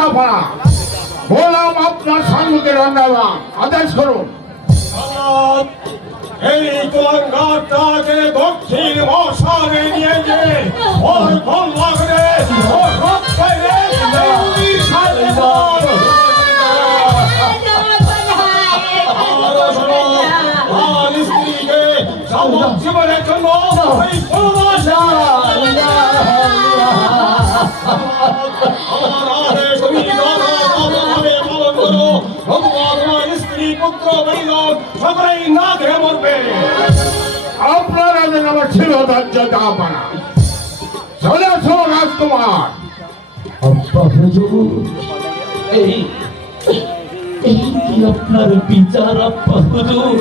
জাফা বললাম আপনার সম্মুখে রন্দাবান আদেশ করুন। এই কুলাঙ্গারটাকে দক্ষিণ মশানে নিয়ে যে ওর ফল লাগবে ওর রক্তে স্ত্রীকে জীবনের জন্য স্ত্রী পুত্র সকলেই না দেখে মরবে। আপনারা যেন আমার ছিল ধৈর্য জাফানা চলে আসো রাজকুমার। আব্বা হুজুর, এই এই কি আপনার বিচার আব্বা হুজুর?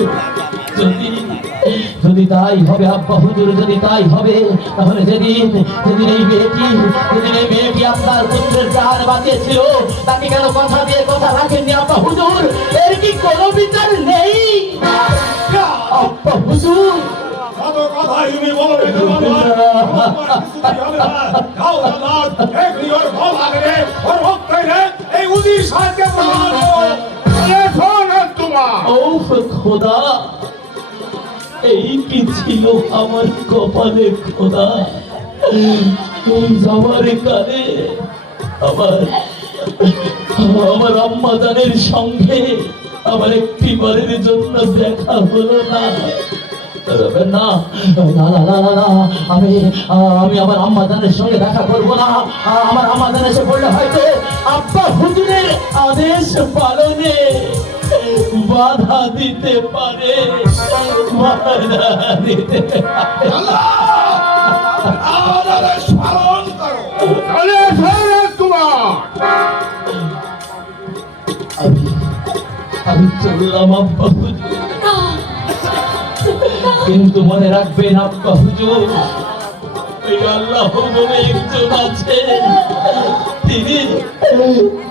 যদি তাই হবে আব্বা হুজুর, যদি তাই হবে তাহলে যেদিন এই মেয়েটি আপনার পুত্রের প্রাণ বাঁচিয়েছিল তাকে কেন কথা দিয়ে কথা রাখেননি আব্বা হুজুর? এর কি কোনো বিচার নেই আব্বা হুজুর? কত কথাই তুমি বলবে এই উদির সাহায্যে খোদা, এই কি ছিল আমার কপালে খোদা? এই যাওয়ার কালে আমার আম্মা জানের সঙ্গে আমার একটি বারের জন্য দেখা হলো না। না না না না না, আমি আমার আম্মা জানের সঙ্গে দেখা করবো না। আমার আম্মা জান এসে পড়লে হয়তো আব্বা হুজুরের আদেশ পালনে বাধা দিতে পারে, বাধা দিতে পারে। আমি চললাম আব্বা হুজুর, কিন্তু মনে রাখবেন আব্বা হুজুর, আল্লাহ বলে একজন আছে,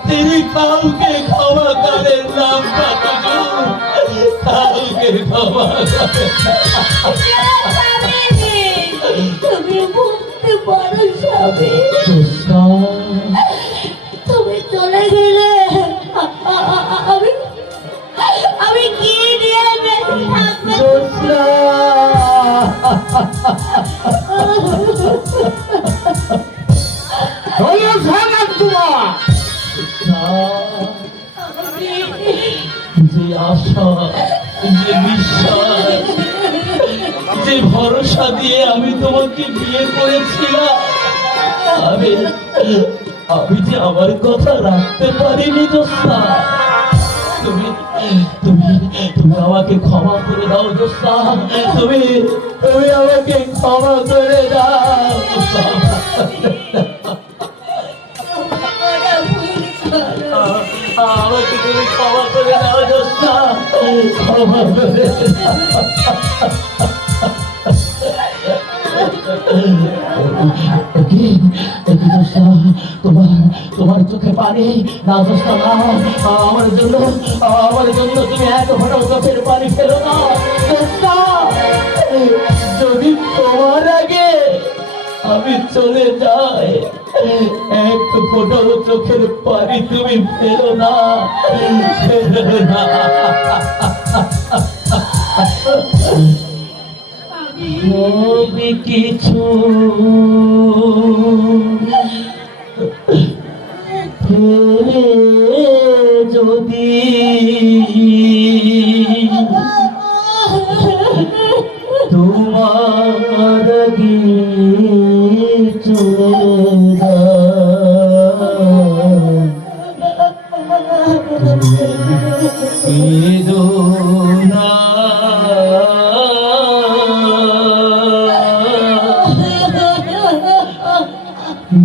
তিনি কাউকে ক্ষমা করেন না আব্বা হুজুর, কাউকে ক্ষমা করেন। তুমি বুঝতে পারো স্বামী, তুমি চলে গেলে আমি কি নিয়ে বেঁচে থাকবো? যে আশা, যে বিশ্বাস, যে ভরসা দিয়ে আমি তোমাকে বিয়ে করেছিলাম, আমি যে আমার কথা রাখতে পারিনি জোসনা। তুমি তুমি তুমি আমাকে ক্ষমা করে দাও জোসনা, তুমি আমাকে ক্ষমা করে দাও, আমাকে তুমি ক্ষমা করে দাও জোসনা, ক্ষমা করে তোমার চোখে পানি না জোসনা, না আমার জন্য তুমি এক ফোঁটাও চোখের পানি ফেলো না জোসনা। যদি তোমার আগে আমি চলে যাই এক ফোঁটাও চোখের পানি তুমি ফেলো না, ফেলো না। সবই কিছু ফেলে যদি তোমার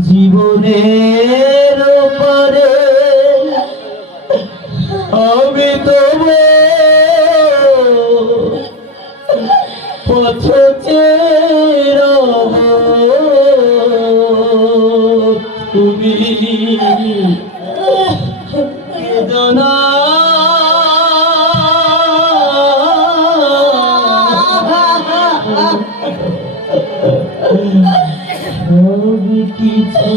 জীবনের পরে আমি তোমার পথ চেরব, তুমি বেদনা সব কিছু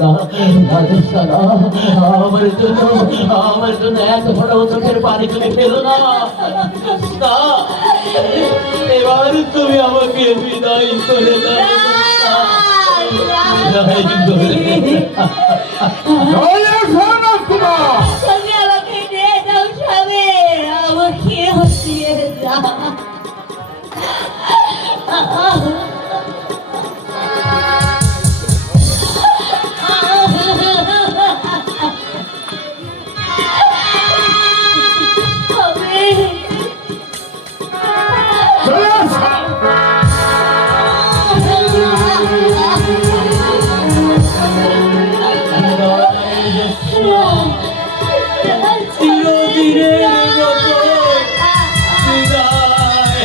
না না দোস্ত না, আমার জন্য এত বড় চোখের পানি তুমি ফেলো না। না, এবার তুমি আমাকে বিদায় করে দাও দোস্ত। বিদায় করে নইলে শোন কুমার, তুমি আমাকে দিয়ে দাও স্বামী, আমাকে দিয়ে দাও। চলে আসো। চিরদিনের মতো বিদায়।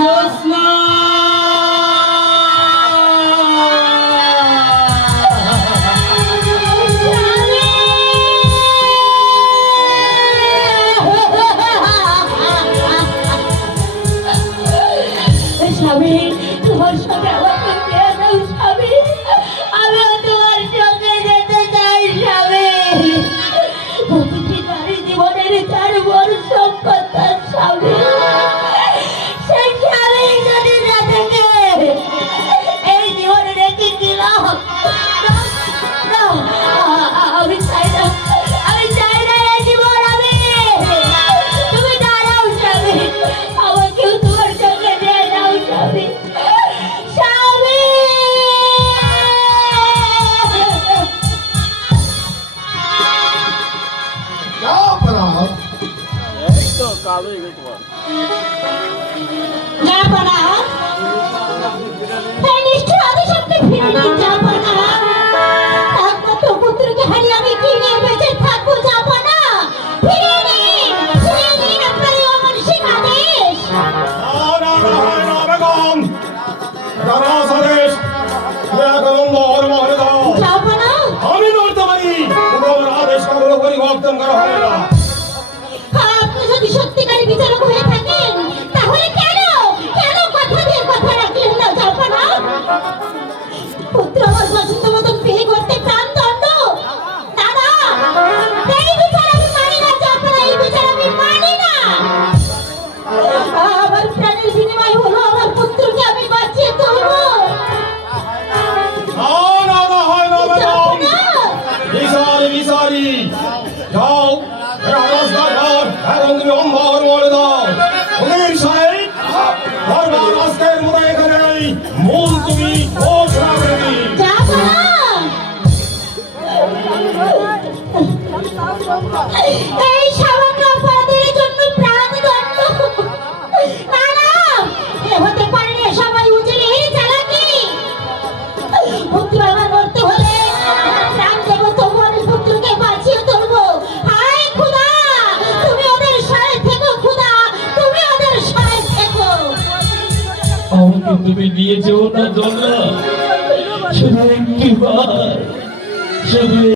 জোৎস্না! স্বামী, তোমার সাথে আমাকে দিয়ে দাও স্বামী, আমিও তোমার সঙ্গে যেতে চাই স্বামী। প্রতিটি নারী জীবনের চার বড় সম্পদ তার স্বামী। সেই স্বামী যদি না থাকে, এই জীবনে রেখে কি লাভ? না, আমি চাই না, আমি চাই না এই জীবন আমি। তুমি দাঁড়াও স্বামী, আমাকেও তোমার সঙ্গে দিয়ে দাও স্বামী। স্বামী! জাপানা, তাই নিষ্ঠুর আদেশকে ফিরে নিন জাপানা। একমাত্র পুত্রকে হারিয়ে আমি কি নিয়ে বেঁচে থাকবো জাপানা? ফিরে নিন আপনার এই অমানুষিক আদেশ। বেগম দারাজ আদেশ তুমি এখন মোহর মোহরে দাও। জাপানা, আমি নড়তে পারি, তোমার আদেশ কখনো পরিবর্তন করা হবে না। আপনি যদি সত্যিকারী বিচারক হয়ে থাকেন, তাহলে কেন কথা দিয়ে কথা রাখলেন না জাপানা? পুত্র আমার পছন্দ মতন বিয়ে করতে প্রাণ দণ্ড। দাদা, এই বিচার আমি মানি না জাপানা, এই বিচার আমি মানি না। আমার প্রাণের বিনিময় হলো আমার পুত্রকে আমি বাঁচিয়ে তুলবো। হয় না বেগম, জাপানা! বিচারি যাও, এখন তুমি অম্বর মোহরে দাও। উকিল সাহেব, দরবার আজকের মতো এখানেই মুলতবি ঘোষণা করে দিন। এই সামান্য অপরাধের জন্য প্রাণদণ্ড? না না, এ হতে পারে না, সবাই উজড়ে চালাকি। পুত্র আমার মরতে হলে প্রাণ দেবো, তবু আমি পুত্রকে বাঁচিয়ে তুলবো। হায় খুদা, তুমি ওদের সাথে থেকো, খুদা তুমি ওদের সাথে থেকো। আমাকে তুমি নিয়ে যেও না জল্লা, শুধু একটিবার, শুধু